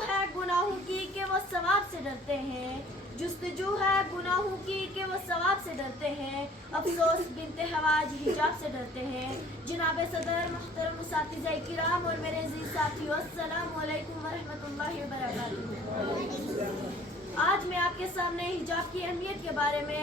है गुनाहों की कि वो सवाब से डरते हैं, जुस्तजू है गुनाहों की कि वो सवाब से डरते हैं, अफसोस बिनते हवाज हिजाब से डरते हैं। जनाब सदर, मुहतरम असातिज़ा किराम और मेरे अजीज साथियों, अस्सलामु अलैकुम वरहमतुल्लाहि वबरकातुहू। आज मैं आपके सामने हिजाब की अहमियत के बारे में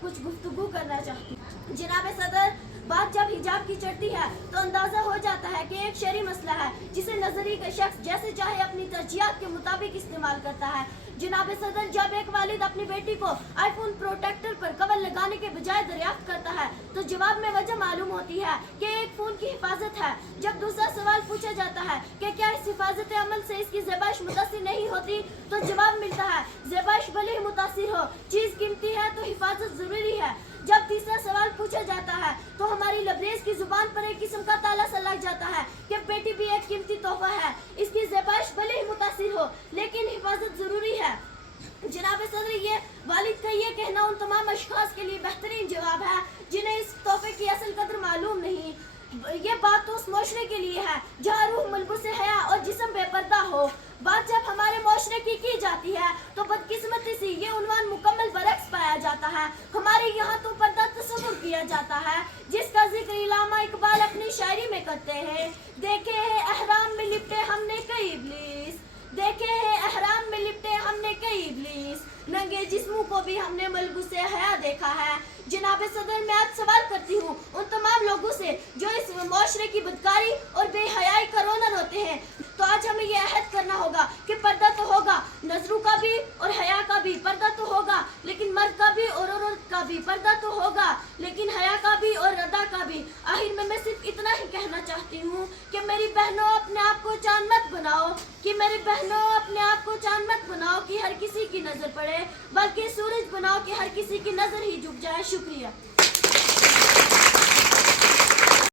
कुछ गुफ्तगू करना चाहती हूँ। जनाब सदर, बात जब हिजाब की चढ़ती है तो अंदाज़ा हो जाता है कि एक शरई मसला है जिसे नजरी का शख्स जैसे चाहे अपनी तरजीहात के मुताबिक इस्तेमाल करता है। जनाब सदर, जब एक वालिद अपनी बेटी को आईफोन प्रोटेक्टर पर कवर लगाने के बजाय दरियाफ्त करता है तो जवाब में वजह मालूम होती है कि एक फ़ोन की हिफाजत है। जब दूसरा सवाल पूछा जाता है कि क्या इस हिफाजत अमल से इसकी ज़ेबाइश मुतासिर नहीं होती, तो जवाब मिलता है ज़ेबाइश भले ही मुतासिर हो, चीज़ कीमती है तो हिफाजत ज़रूरी है। जब तीसरा सवाल पूछा जाता है तो हमारी लबरेज की जुबान पर एक किस्म का ताला सा लग जाता है कि बेटी भी एक कीमती तोहफा है, इसकी ज़ेबाइश भले ही मुतासिर हो लेकिन हिफाजत ज़रूरी है। जनाब सदर, ये वालिद का ये कहना उन तमाम अशखास के लिए बेहतरीन जवाब है जिन्हें इस तोहफे की असल कदर मालूम नहीं। ये बात तो उस मुआशरे के लिए है जहाँ रूह मलबूस हया और जिस्म बेपर्दा हो। बात जब हमारे मुआशरे की जाती है तो बदकिस्मती से ये उन्वान मुकम्मल बरक्स पाया जाता है। हमारे यहाँ तो पर्दा तस्वुर किया जाता है जिसका जिक्र इल्लामा इकबाल अपनी शायरी में करते हैं। देखे हैं अहराम में लिपटे हमने कई इब्लीस, देखे हैं अहराम में लिपटे हमने कई इब्लीस, नंगे जिस्मों को भी हमने मलबूस हया देखा है। जनाब सदर, मैं आज सवाल करती हूँ उन तमाम लोगों से जो इस मुआशरे की बदकारी और बेहयाई का रोनर होते हैं, तो आज हमें यह अहद करना होगा कि पर्दा तो होगा, नजरों का भी और हया का भी पर्दा तो होगा, लेकिन मर्द का भी और औरत का भी पर्दा तो होगा, लेकिन हया का भी और रदा का भी। आखिर में मैं सिर्फ इतना ही कहना चाहती हूँ कि मेरी बहनों, अपने आप को चांद मत बनाओ, कि मेरी बहनों अपने आप को चांद मत बनाओ कि हर किसी की नजर पड़े, बल्कि सूरज बनाओ कि हर किसी की नजर ही झुक जाए। शुक्रिया।